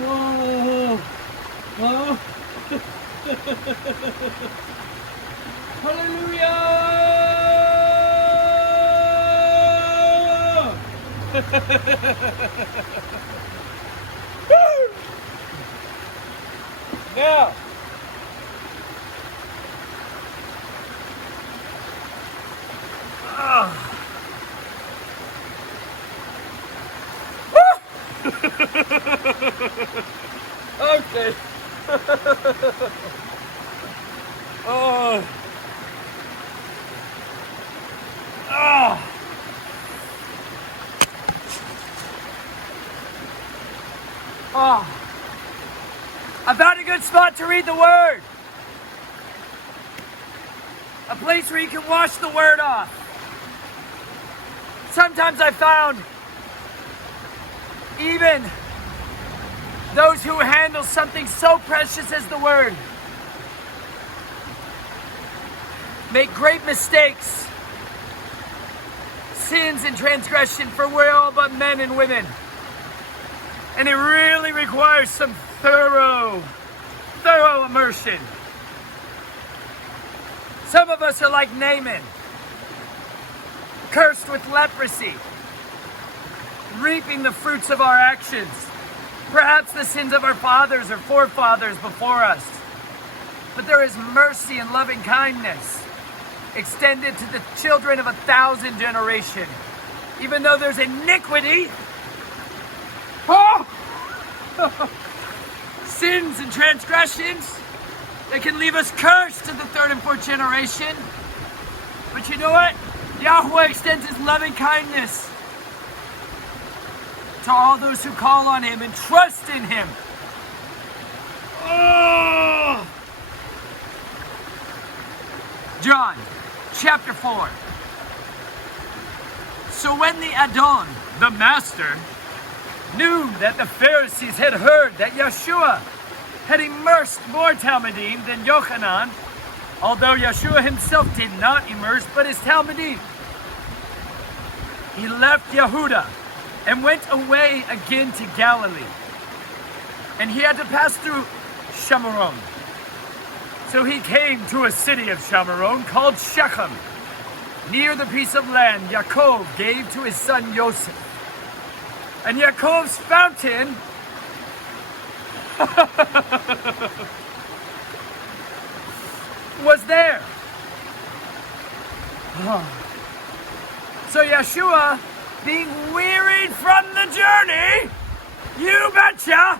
Oh, oh. Hallelujah! Now, okay. Oh. Oh. Oh. I found a good spot to read the Word. A place where you can wash the Word off. Sometimes I found even those who handle something so precious as the Word make great mistakes, sins and transgression, for we're all but men and women. And it really requires some thorough immersion. Some of us are like Naaman, cursed with leprosy, reaping the fruits of our actions, perhaps the sins of our fathers or forefathers before us. But there is mercy and loving kindness extended to the children of 1,000 generations. Even though there's iniquity, sins and transgressions that can leave us cursed to the 3rd and 4th generation. But you know what? Yahweh extends his loving kindness to all those who call on him and trust in him. Oh! John chapter 4. So when the Adon, the master, knew that the Pharisees had heard that Yeshua had immersed more Talmudim than Yochanan, although Yeshua himself did not immerse, but his Talmudim, he left Yehuda and went away again to Galilee. And he had to pass through Shamaron. So he came to a city of Shamaron called Shechem, near the piece of land Yaakov gave to his son Yosef. And Yaakov's fountain was there. So Yeshua, being wearied from the journey, you betcha,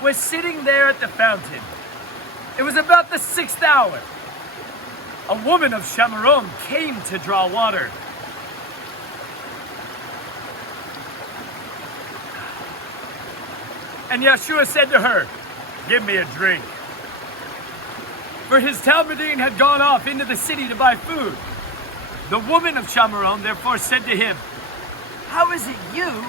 was sitting there at the fountain. It was about the 6th hour. A woman of Shamaron came to draw water. And Yeshua said to her, "Give me a drink." For his Talmudim had gone off into the city to buy food. The woman of Shamaron therefore said to him, "How is it you,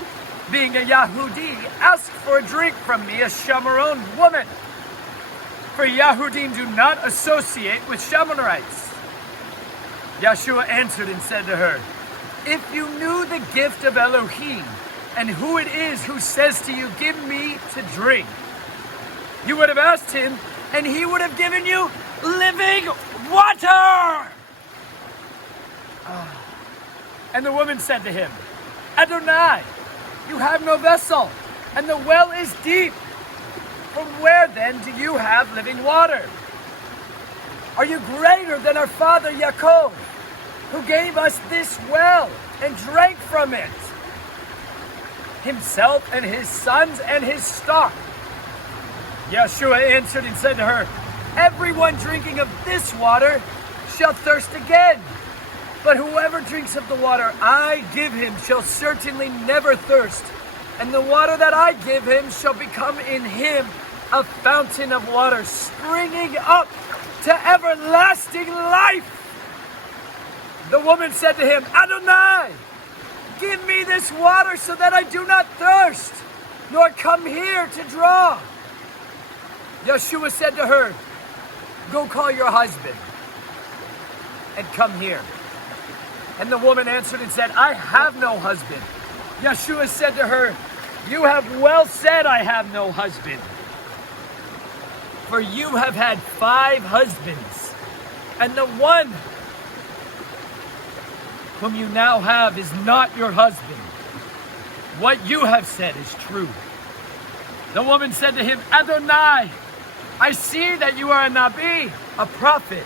being a Yahudi, ask for a drink from me, a Shamaron woman? For Yahudim do not associate with Shamarites." Yeshua answered and said to her, "If you knew the gift of Elohim, and who it is who says to you, 'Give me to drink,' you would have asked him, and he would have given you living water." And the woman said to him, "Adonai, you have no vessel, and the well is deep. From where then do you have living water? Are you greater than our father Yaakov, who gave us this well and drank from it, himself and his sons and his stock?" Yeshua answered and said to her, "Everyone drinking of this water shall thirst again. But whoever drinks of the water I give him shall certainly never thirst. And the water that I give him shall become in him a fountain of water springing up to everlasting life." The woman said to him, "Adonai, give me this water so that I do not thirst, nor come here to draw." Yeshua said to her, "Go call your husband and come here." And the woman answered and said, "I have no husband." Yeshua said to her, "You have well said, I have no husband. For you have had 5 husbands, and the one whom you now have is not your husband. What you have said is true." The woman said to him, "Adonai, I see that you are a Nabi, a prophet.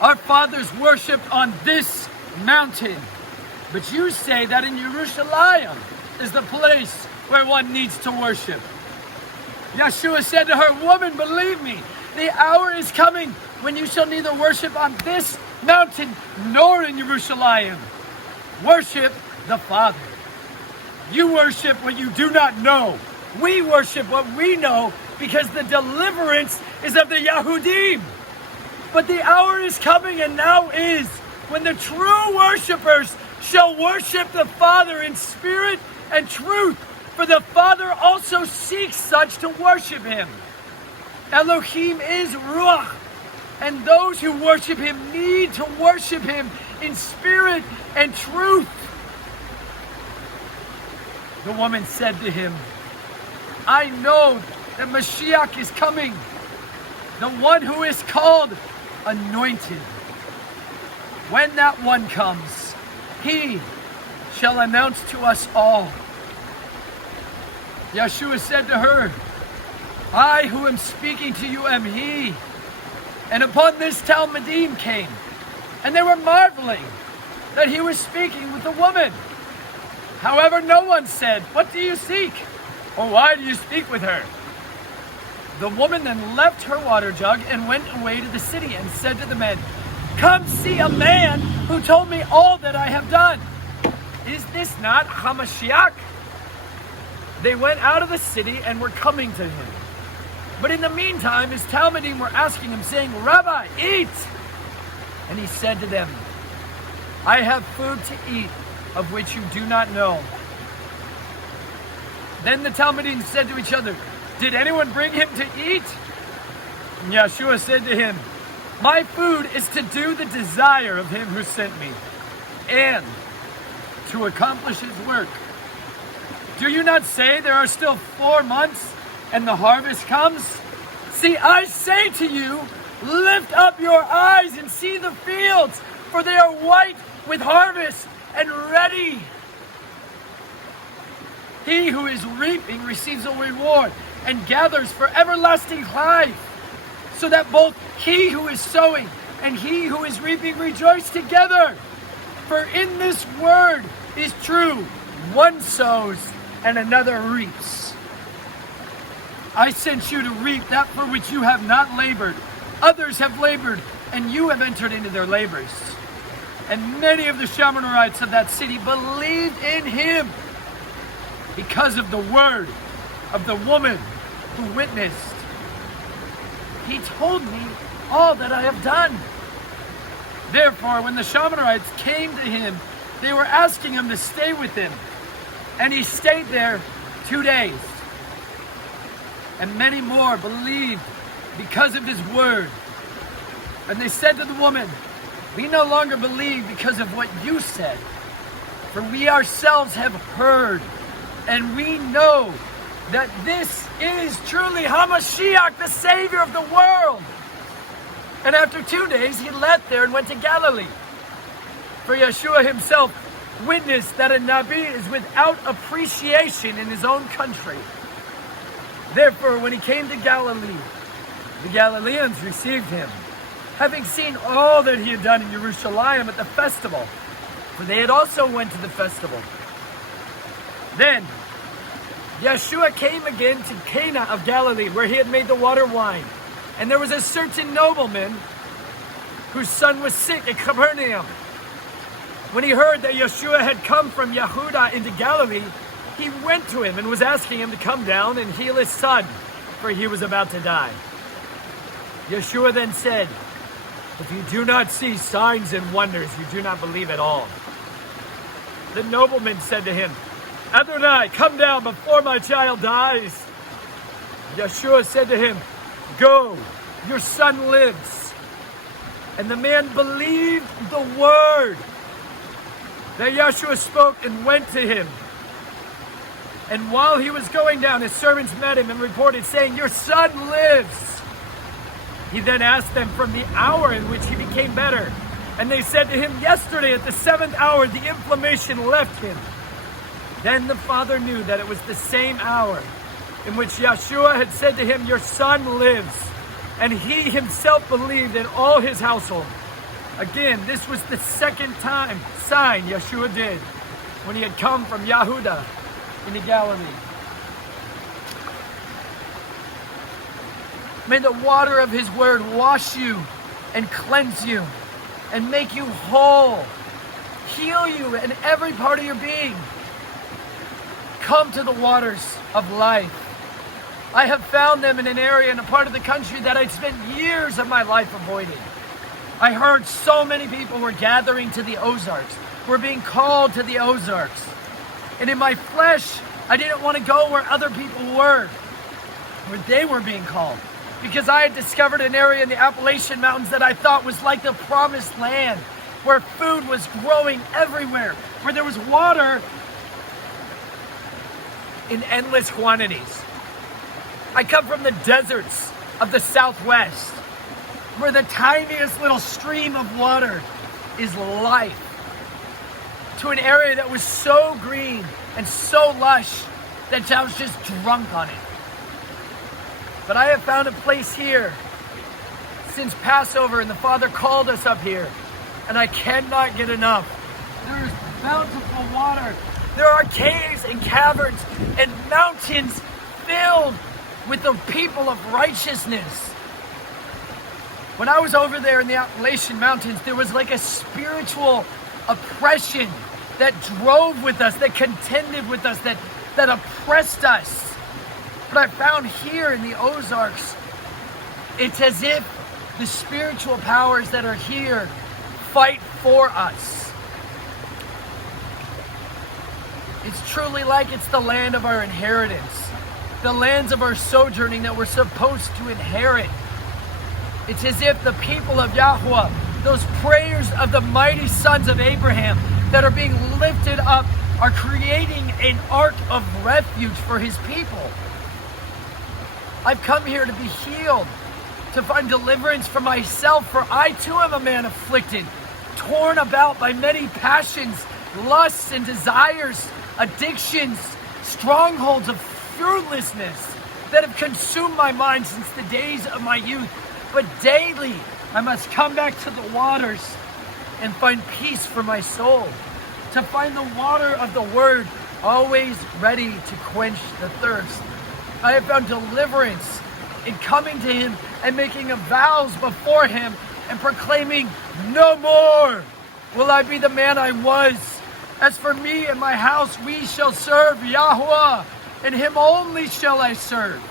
Our fathers worshipped on this mountain, but you say that in Jerusalem is the place where one needs to worship." Yeshua said to her, "Woman, believe me, the hour is coming when you shall neither worship on this mountain nor in Jerusalem. Worship the Father. You worship what you do not know. We worship what we know, because the deliverance is of the Yahudim. But the hour is coming, and now is, when the true worshipers shall worship the Father in spirit and truth, for the Father also seeks such to worship him. Elohim is Ruach, and those who worship him need to worship him in spirit and truth." The woman said to him, "I know that Mashiach is coming, the one who is called Anointed. When that one comes, he shall announce to us all." Yeshua said to her, "I who am speaking to you am he." And upon this Talmudim came, and they were marveling that he was speaking with the woman. However, no one said, "What do you seek?" or "Why do you speak with her?" The woman then left her water jug and went away to the city and said to the men, "Come see a man who told me all that I have done. Is this not Hamashiach?" They went out of the city and were coming to him. But in the meantime, his Talmudim were asking him, saying, "Rabbi, eat!" And he said to them, "I have food to eat of which you do not know." Then the Talmudim said to each other, "Did anyone bring him to eat?" And Yeshua said to him, "My food is to do the desire of him who sent me, and to accomplish his work. Do you not say there are still 4 months and the harvest comes? See, I say to you, lift up your eyes and see the fields, for they are white with harvest and ready. He who is reaping receives a reward and gathers for everlasting life, so that both he who is sowing and he who is reaping rejoice together. For in this word is true, one sows and another reaps. I sent you to reap that for which you have not labored. Others have labored, and you have entered into their labors." And many of the Shamanarites of that city believed in him because of the word of the woman who witnessed, "He told me all that I have done." Therefore, when the Shamanarites came to him, they were asking him to stay with them. And he stayed there 2 days. And many more believed because of his word. And they said to the woman, "We no longer believe because of what you said, for we ourselves have heard, and we know that this is truly Hamashiach, the Savior of the world." And after 2 days, he left there and went to Galilee. For Yeshua himself witnessed that a Nabi is without appreciation in his own country. Therefore, when he came to Galilee, the Galileans received him, having seen all that he had done in Jerusalem at the festival, for they had also went to the festival. Then Yeshua came again to Cana of Galilee, where he had made the water wine. And there was a certain nobleman whose son was sick at Capernaum. When he heard that Yeshua had come from Yehuda into Galilee, he went to him and was asking him to come down and heal his son, for he was about to die. Yeshua then said, "If you do not see signs and wonders, you do not believe at all." The nobleman said to him, "Adonai, come down before my child dies." Yeshua said to him, "Go, your son lives." And the man believed the word that Yeshua spoke and went to him. And while he was going down, his servants met him and reported, saying, "Your son lives." He then asked them from the hour in which he became better. And they said to him, "Yesterday at the 7th hour, the inflammation left him." Then the father knew that it was the same hour in which Yeshua had said to him, "Your son lives." And he himself believed in all his household. Again, this was the second sign Yeshua did when he had come from Yehuda into Galilee. May the water of his word wash you and cleanse you and make you whole, heal you in every part of your being. Come to the waters of life. I have found them in an area in a part of the country that I'd spent years of my life avoiding. I heard so many people were gathering to the Ozarks, were being called to the Ozarks. And in my flesh, I didn't want to go where other people were, where they were being called. Because I had discovered an area in the Appalachian Mountains that I thought was like the promised land, where food was growing everywhere, where there was water in endless quantities. I come from the deserts of the Southwest, where the tiniest little stream of water is life, to an area that was so green and so lush that I was just drunk on it. But I have found a place here since Passover, and the Father called us up here, and I cannot get enough. There is bountiful water. There are caves and caverns and mountains filled with the people of righteousness. When I was over there in the Appalachian Mountains, there was like a spiritual oppression that drove with us, that contended with us, that oppressed us. But I found here in the Ozarks, it's as if the spiritual powers that are here fight for us. It's truly like it's the land of our inheritance, the lands of our sojourning that we're supposed to inherit. It's as if the people of Yahweh, those prayers of the mighty sons of Abraham that are being lifted up, are creating an ark of refuge for his people. I've come here to be healed, to find deliverance for myself, for I too am a man afflicted, torn about by many passions, lusts and desires, addictions, strongholds of fruitlessness that have consumed my mind since the days of my youth. But daily I must come back to the waters and find peace for my soul, to find the water of the word always ready to quench the thirst. I have found deliverance in coming to him and making vows before him and proclaiming, "No more will I be the man I was. As for me and my house, we shall serve Yahweh, and him only shall I serve."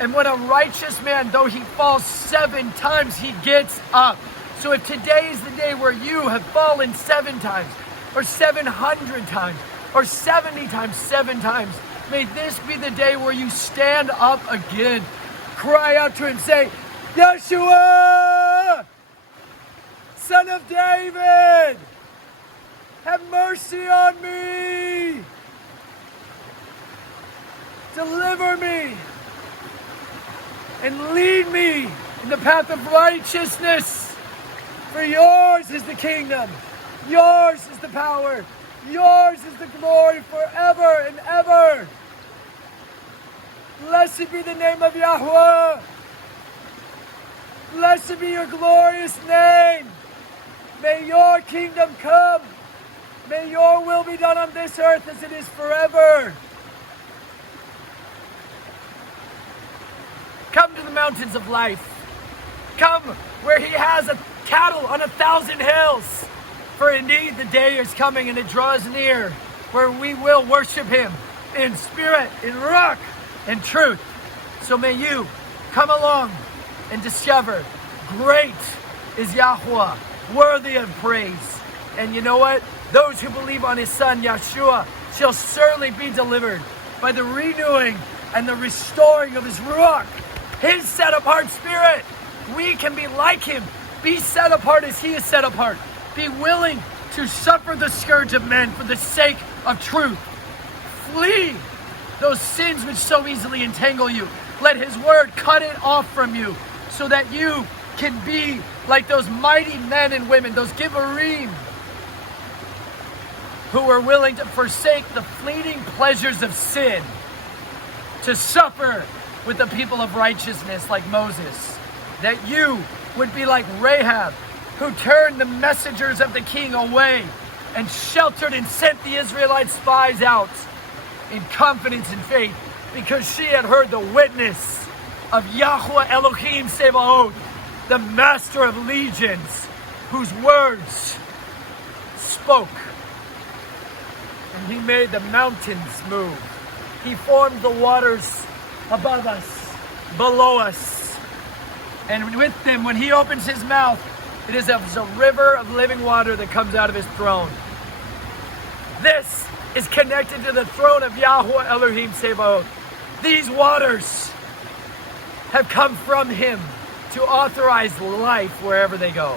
And when a righteous man, though he falls 7 times, he gets up. So if today is the day where you have fallen 7 times, or 700 times, or 70 times, 7 times, may this be the day where you stand up again. Cry out to him and say, "Yeshua, Son of David, have mercy on me. Deliver me and lead me in the path of righteousness. For yours is the kingdom, yours is the power, yours is the glory forever and ever. Blessed be the name of Yahweh. Blessed be your glorious name. May your kingdom come. May your will be done on this earth as it is forever." Come to the mountains of life. Come where he has a cattle on 1,000 hills. For indeed the day is coming and it draws near where we will worship him in spirit, in ruach, in truth. So may you come along and discover great is Yahweh, worthy of praise. And you know what? Those who believe on his son Yeshua shall certainly be delivered by the renewing and the restoring of his ruach, his set apart spirit. We can be like him Be set apart as he is set apart. Be willing to suffer the scourge of men for the sake of truth. Flee those sins which so easily entangle you. Let his word cut it off from you so that you can be like those mighty men and women, those Giberim, who were willing to forsake the fleeting pleasures of sin to suffer with the people of righteousness like Moses. That you would be like Rahab, who turned the messengers of the king away and sheltered and sent the Israelite spies out in confidence and faith because she had heard the witness of Yahweh Elohim Sebaot, the master of legions, whose words spoke. And he made the mountains move. He formed the waters above us, below us. And with them, when he opens his mouth, it is as a river of living water that comes out of his throne. This is connected to the throne of Yahweh Elohim Sebaot. These waters have come from him to authorize life wherever they go.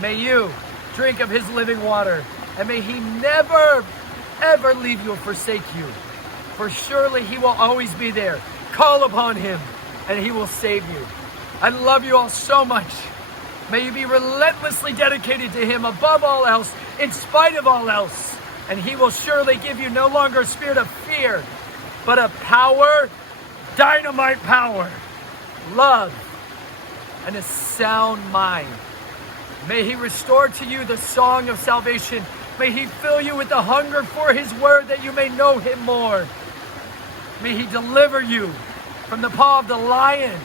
May you drink of his living water, and may he never, ever leave you or forsake you. For surely he will always be there. Call upon him, and he will save you. I love you all so much. May you be relentlessly dedicated to him above all else, in spite of all else. And he will surely give you no longer a spirit of fear, but a power, dynamite power, love, and a sound mind. May he restore to you the song of salvation. May he fill you with the hunger for his word that you may know him more. May he deliver you from the paw of the lion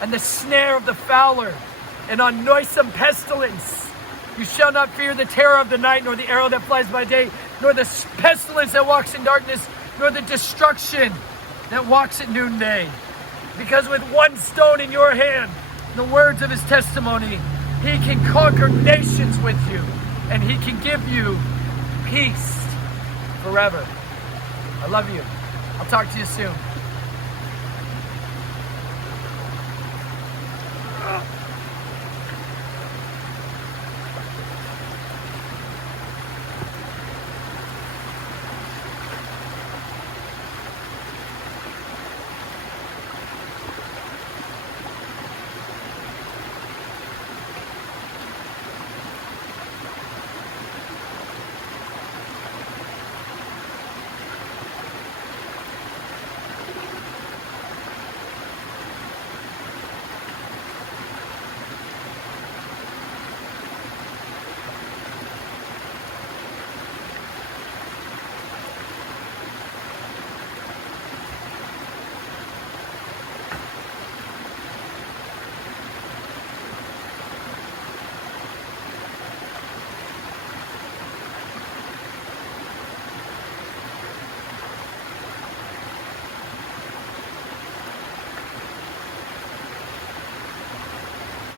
and the snare of the fowler and on noisome pestilence. You shall not fear the terror of the night, nor the arrow that flies by day, nor the pestilence that walks in darkness, nor the destruction that walks at noonday. Because with one stone in your hand, the words of his testimony, he can conquer nations with you, and he can give you peace forever. I love you. I'll talk to you soon.